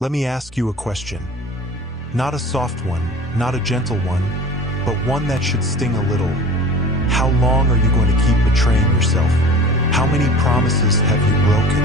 Let me ask you a question. Not a soft one, not a gentle one, but one that should sting a little. How long are you going to keep betraying yourself? How many promises have you broken?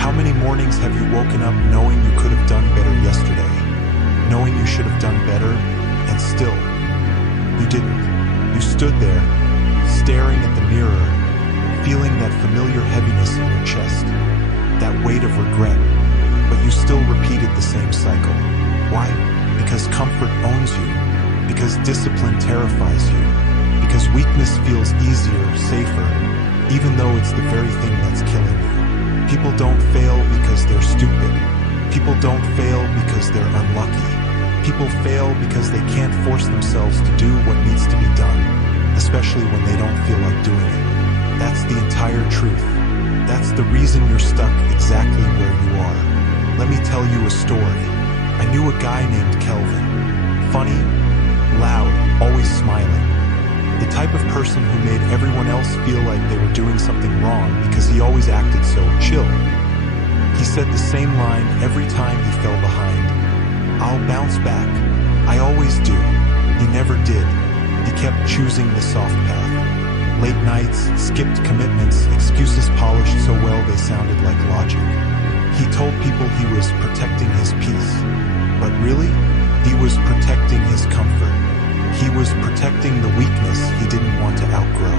How many mornings have you woken up knowing you could have done better yesterday? Knowing you should have done better, and still, you didn't. You stood there, staring at the mirror, feeling that familiar heaviness in your chest, that weight of regret, but you still repeated the same cycle. Why? Because comfort owns you, because discipline terrifies you, because weakness feels easier, safer, even though it's the very thing that's killing you. People don't fail because they're stupid. People don't fail because they're unlucky. People fail because they can't force themselves to do what needs to be done, especially when they don't feel like doing it. That's the entire truth. That's the reason you're stuck exactly where you are. Let me tell you a story. I knew a guy named Kelvin. Funny, loud, always smiling. The type of person who made everyone else feel like they were doing something wrong because he always acted so chill. He said the same line every time he fell behind. I'll bounce back. I always do. He never did. He kept choosing the soft path. Late nights, skipped commitments, excuses polished so well they sounded like logic. He told people he was protecting his peace. But really, he was protecting his comfort. He was protecting the weakness he didn't want to outgrow.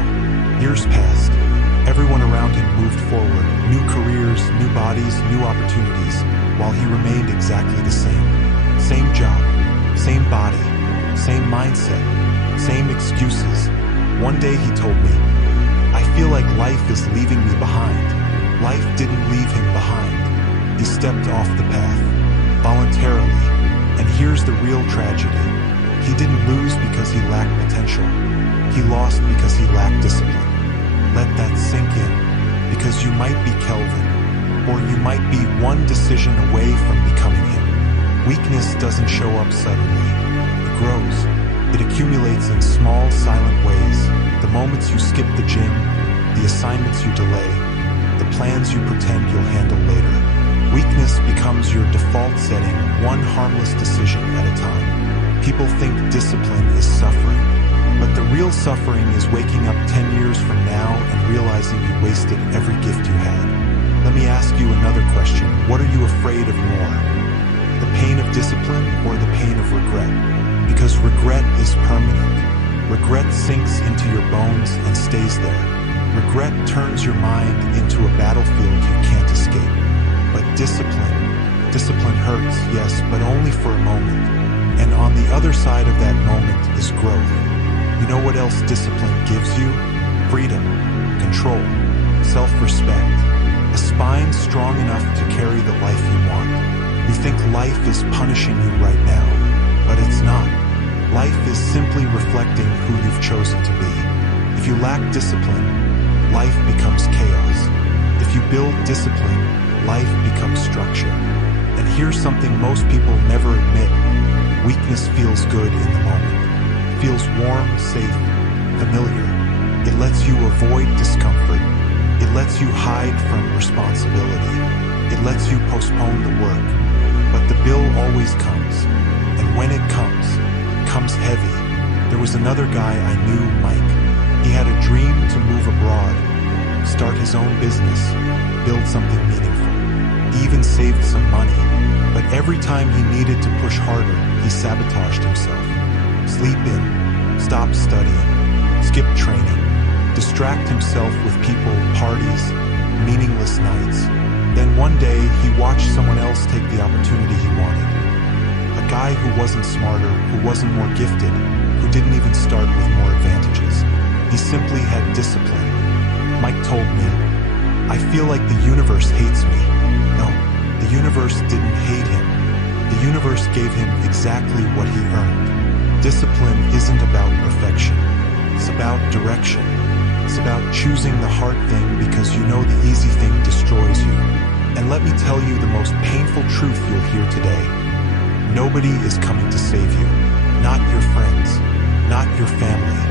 Years passed. Everyone around him moved forward. New careers, new bodies, new opportunities, while he remained exactly the same. Same job, same body, same mindset, same excuses. One day he told me, I feel like life is leaving me behind. Life didn't leave him behind. He stepped off the path, voluntarily. And here's the real tragedy. He didn't lose because he lacked potential. He lost because he lacked discipline. Let that sink in, because you might be Kelvin, or you might be one decision away from becoming him. Weakness doesn't show up suddenly. It grows. It accumulates in small, silent ways. The moments you skip the gym, the assignments you delay, the plans you pretend you'll handle later. Weakness becomes your default setting, one harmless decision at a time. People think discipline is suffering, but the real suffering is waking up 10 years from now and realizing you wasted every gift you had. Let me ask you another question. What are you afraid of more? The pain of discipline or the pain of regret? Because regret is permanent. Regret sinks into your bones and stays there. Regret turns your mind into a battlefield you can't escape. But discipline hurts, yes, but only for a moment. And on the other side of that moment is growth. You know what else discipline gives you? Freedom, control, self-respect, a spine strong enough to carry the life you want. You think life is punishing you right now, but it's not. Life is simply reflecting who you've chosen to be. If you lack discipline, life becomes chaos. If you build discipline, life becomes structure. And here's something most people never admit. Weakness feels good in the moment. Feels warm, safe, familiar. It lets you avoid discomfort. It lets you hide from responsibility. It lets you postpone the work. But the bill always comes. And when it comes heavy. There was another guy I knew, Mike. He had a dream to move abroad, start his own business, build something meaningful. He even saved some money. But every time he needed to push harder, he sabotaged himself. Sleep in, stop studying, skip training, distract himself with people, parties, meaningless nights. Then one day, he watched someone else take the opportunity he wanted. A guy who wasn't smarter, who wasn't more gifted, who didn't even start with more advantages. He simply had discipline. Mike told me, I feel like the universe hates me. No, the universe didn't hate him. The universe gave him exactly what he earned. Discipline isn't about perfection. It's about direction. It's about choosing the hard thing because you know the easy thing destroys you. And let me tell you the most painful truth you'll hear today. Nobody is coming to save you. Not your friends. Not your family.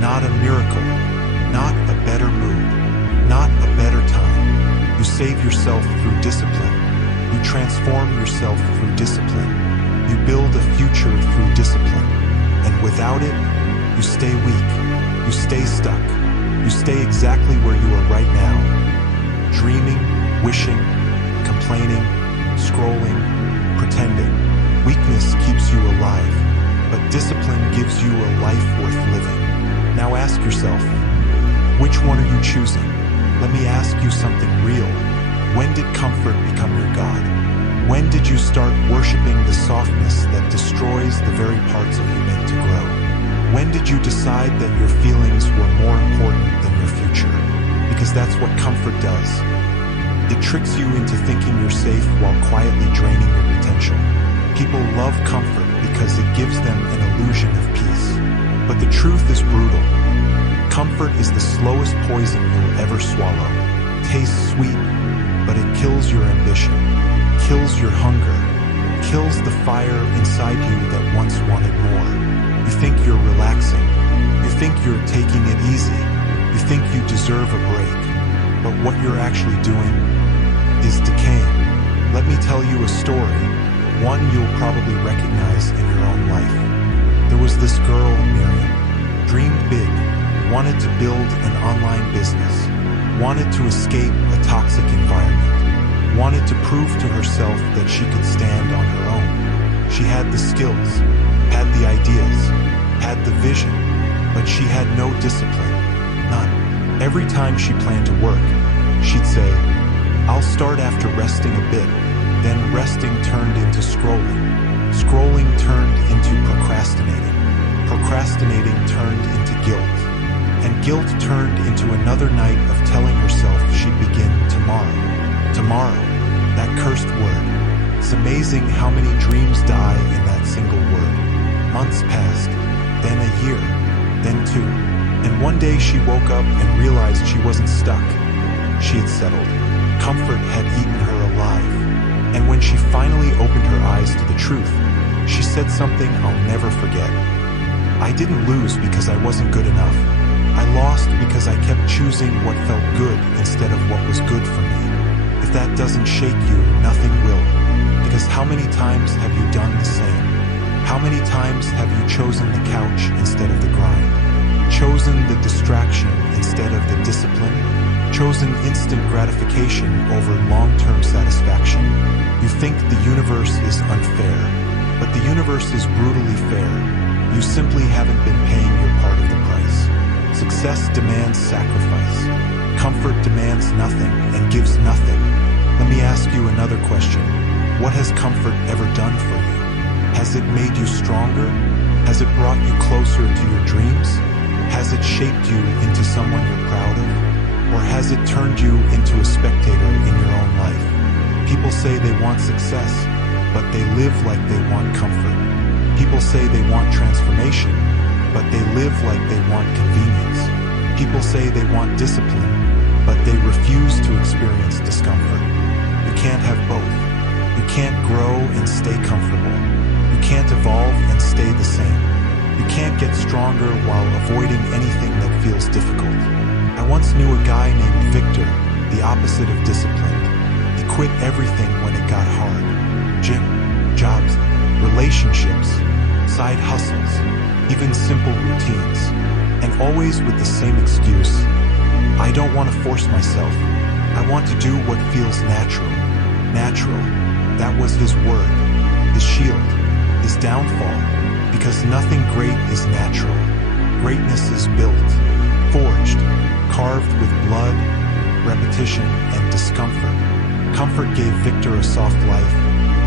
Not a miracle. Not a better mood. Not a better time. You save yourself through discipline. You transform yourself through discipline. You build a future through discipline. And without it, you stay weak. You stay stuck. You stay exactly where you are right now. Dreaming, wishing, complaining, scrolling, pretending. Weakness keeps you alive, but discipline gives you a life worth living. Now ask yourself, which one are you choosing? Let me ask you something real. When did comfort become your God? When did you start worshiping the softness that destroys the very parts of you meant to grow? When did you decide that your feelings were more important than your future? Because that's what comfort does. It tricks you into thinking you're safe while quietly draining your potential. People love comfort because it gives them an illusion of peace. But the truth is brutal. Comfort is the slowest poison you'll ever swallow. Tastes sweet, but it kills your ambition, kills your hunger, kills the fire inside you that once wanted more. You think you're relaxing. You think you're taking it easy. You think you deserve a break. But what you're actually doing is decaying. Let me tell you a story, one you'll probably recognize in your own life. There was this girl, Miriam, dreamed big, wanted to build an online business, wanted to escape a toxic environment, wanted to prove to herself that she could stand on her own. She had the skills, had the ideas, had the vision, but she had no discipline, none. Every time she planned to work, she'd say, "I'll start after resting a bit." Then resting turned into scrolling. Scrolling turned into procrastinating. Procrastinating turned into guilt. And guilt turned into another night of telling herself she'd begin tomorrow. Tomorrow, that cursed word. It's amazing how many dreams die in that single word. Months passed, then a year, then two. And one day she woke up and realized she wasn't stuck. She had settled. Comfort had eaten her alive. And when she finally opened her eyes to the truth, she said something I'll never forget. "I didn't lose because I wasn't good enough. I lost because I kept choosing what felt good instead of what was good for me." If that doesn't shake you, nothing will. Because how many times have you done the same? How many times have you chosen the couch instead of the grind? Chosen the distraction instead of the discipline? Chosen instant gratification over long-term satisfaction? You think the universe is unfair, but the universe is brutally fair. You simply haven't been paying your part of the price. Success demands sacrifice. Comfort demands nothing and gives nothing. Let me ask you another question. What has comfort ever done for you? Has it made you stronger? Has it brought you closer to your dreams? Has it shaped you into someone you're proud of? Or has it turned you into a spectator in your own life? People say they want success, but they live like they want comfort. People say they want transformation, but they live like they want convenience. People say they want discipline, but they refuse to experience discomfort. You can't have both. You can't grow and stay comfortable. You can't evolve and stay the same. You can't get stronger while avoiding anything that feels difficult. I once knew a guy named Victor, the opposite of disciplined. He quit everything when it got hard. Gym, jobs, relationships, side hustles, even simple routines. And always with the same excuse, "I don't want to force myself. I want to do what feels natural." Natural, that was his word, his shield, his downfall. Because nothing great is natural. Greatness is built, forged, carved with blood, repetition, and discomfort. Comfort gave Victor a soft life,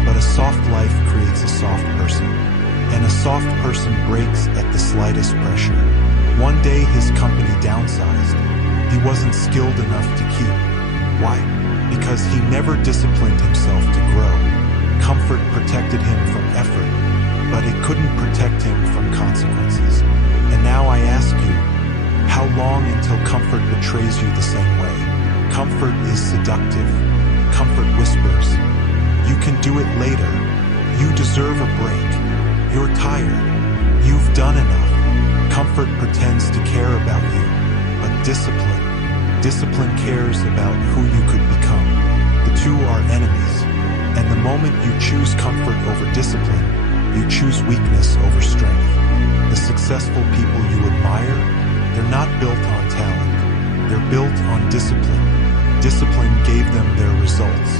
but a soft life creates a soft person. And a soft person breaks at the slightest pressure. One day his company downsized. He wasn't skilled enough to keep. Why? Because he never disciplined himself to grow. Comfort protected him from effort, but it couldn't protect him from consequences. And now I ask you, how long until comfort betrays you the same way? Comfort is seductive. Comfort whispers, "You can do it later. You deserve a break. You're tired. You've done enough." Comfort pretends to care about you, but discipline cares about who you could become. The two are enemies. And the moment you choose comfort over discipline, you choose weakness over strength. The successful people you admire, they're not built on talent. They're built on discipline. Discipline gave them their results.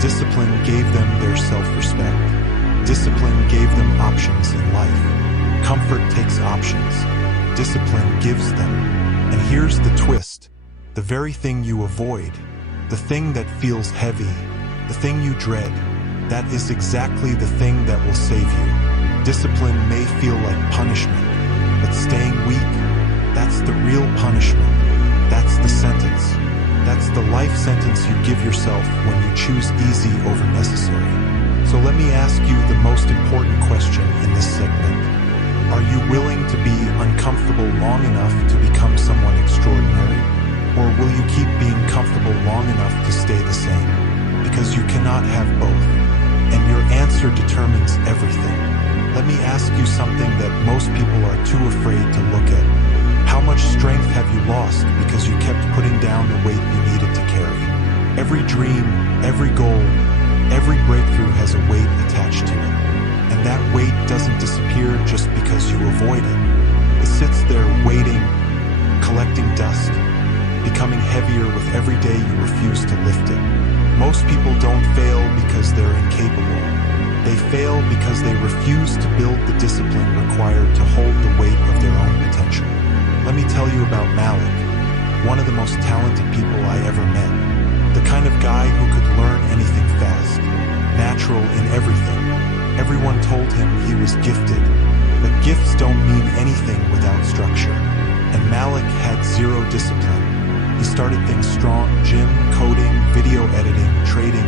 Discipline gave them their self-respect. Discipline gave them options in life. Comfort takes options. Discipline gives them. And here's the twist. The very thing you avoid, the thing that feels heavy, the thing you dread, that is exactly the thing that will save you. Discipline may feel like punishment, but staying weak, that's the real punishment. That's the sentence. That's the life sentence you give yourself when you choose easy over necessary. So let me ask you the most important question in this segment. Are you willing to be uncomfortable long enough to become someone extraordinary? Or will you keep being comfortable long enough to stay the same? Because you cannot have both. And your answer determines everything. Let me ask you something that most people are too afraid to look at. How much strength have you lost because you kept putting down the weight you needed to carry? Every dream, every goal, every breakthrough has a weight attached to it. And that weight doesn't disappear just because you avoid it. It sits there waiting, collecting dust, becoming heavier with every day you refuse to lift it. Most people don't fail because they're incapable. They fail because they refuse to build the discipline required to hold the weight of their own potential. Let me tell you about Malik, one of the most talented people I ever met. The kind of guy who could learn anything fast, natural in everything. Everyone told him he was gifted, but gifts don't mean anything without structure. And Malik had zero discipline. He started things strong: gym, coding, video editing, trading.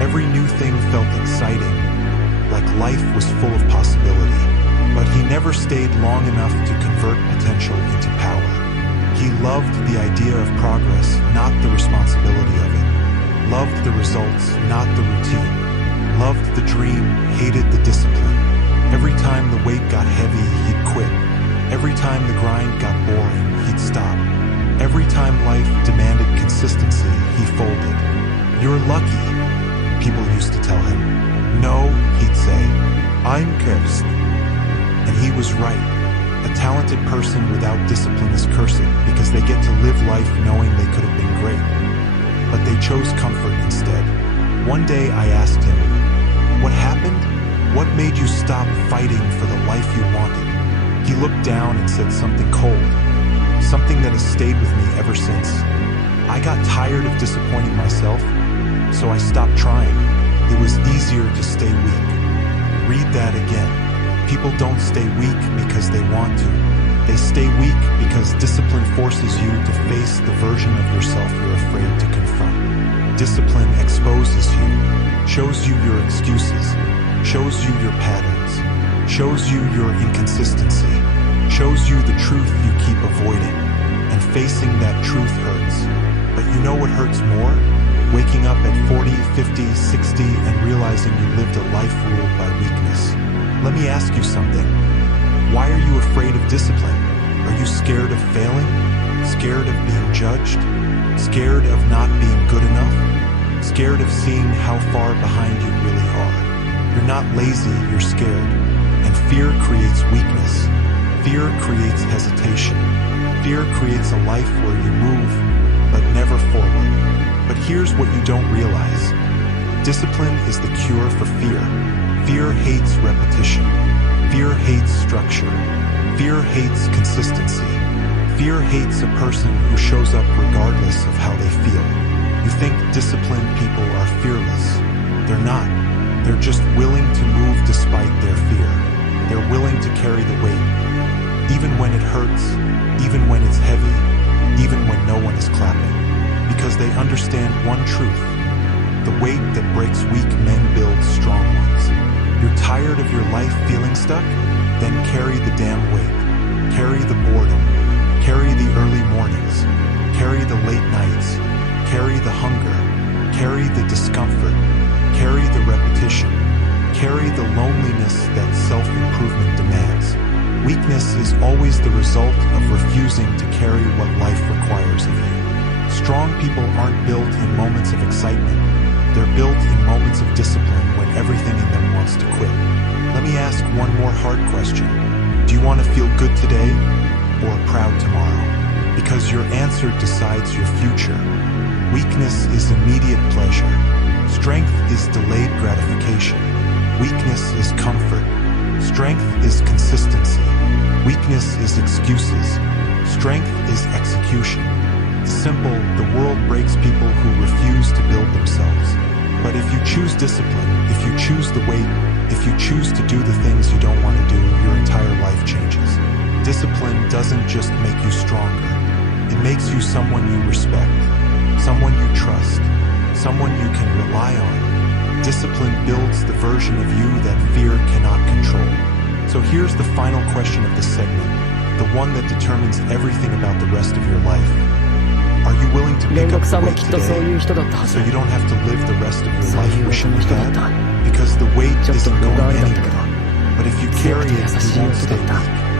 Every new thing felt exciting, like life was full of possibility. But he never stayed long enough to convert potential into power. He loved the idea of progress, not the responsibility of it. Loved the results, not the routine. Loved the dream, hated the discipline. Every time the weight got heavy, he'd quit. Every time the grind got boring, he'd stop. Every time life demanded consistency, he folded. "You're lucky," people used to tell him. "No," he'd say, "I'm cursed." And he was right. A talented person without discipline is cursed because they get to live life knowing they could have been great. But they chose comfort instead. One day I asked him, "What happened? What made you stop fighting for the life you wanted?" He looked down and said something cold, something that has stayed with me ever since. "I got tired of disappointing myself, so I stopped trying. It was easier to stay weak." Read that again. People don't stay weak because they want to. They stay weak because discipline forces you to face the version of yourself you're afraid to confront. Discipline exposes you, shows you your excuses, shows you your patterns, shows you your inconsistency, shows you the truth you keep avoiding. And facing that truth hurts. But you know what hurts more? Waking up at 40, 50, 60 and realizing you lived a life ruled by weakness. Let me ask you something. Why are you afraid of discipline? Are you scared of failing? Scared of being judged? Scared of not being good enough? Scared of seeing how far behind you really are? You're not lazy, you're scared. And fear creates weakness. Fear creates hesitation. Fear creates a life where you move, but never forward. But here's what you don't realize. Discipline is the cure for fear. Fear hates repetition. Fear hates structure. Fear hates consistency. Fear hates a person who shows up regardless of how they feel. You think disciplined people are fearless. They're not. They're just willing to move despite their fear. They're willing to carry the weight, even when it hurts, even when it's heavy, even when no one is clapping. Because they understand one truth. The weight that breaks weak men builds strong ones. You're tired of your life feeling stuck? Then carry the damn weight. Carry the boredom. Carry the early mornings. Carry the late nights. Carry the hunger. Carry the discomfort. Carry the repetition. Carry the loneliness that self-improvement demands. Weakness is always the result of refusing to carry what life requires of you. Strong people aren't built in moments of excitement. They're built in moments of discipline when everything in them wants to quit. Let me ask one more hard question. Do you want to feel good today or proud tomorrow? Because your answer decides your future. Weakness is immediate pleasure. Strength is delayed gratification. Weakness is comfort. Strength is consistency. Weakness is excuses. Strength is execution. Simple, the world breaks people who refuse to build themselves. But if you choose discipline, if you choose the weight, if you choose to do the things you don't want to do, your entire life changes. Discipline doesn't just make you stronger. It makes you someone you respect, someone you trust, someone you can rely on. Discipline builds the version of you that fear cannot control. So here's the final question of this segment, the one that determines everything about the rest of your life. Are you willing to pick up the weight today so you don't have to live the rest of your life wishing you had? Because the weight isn't going anywhere. But if you carry it, you won't stay weak.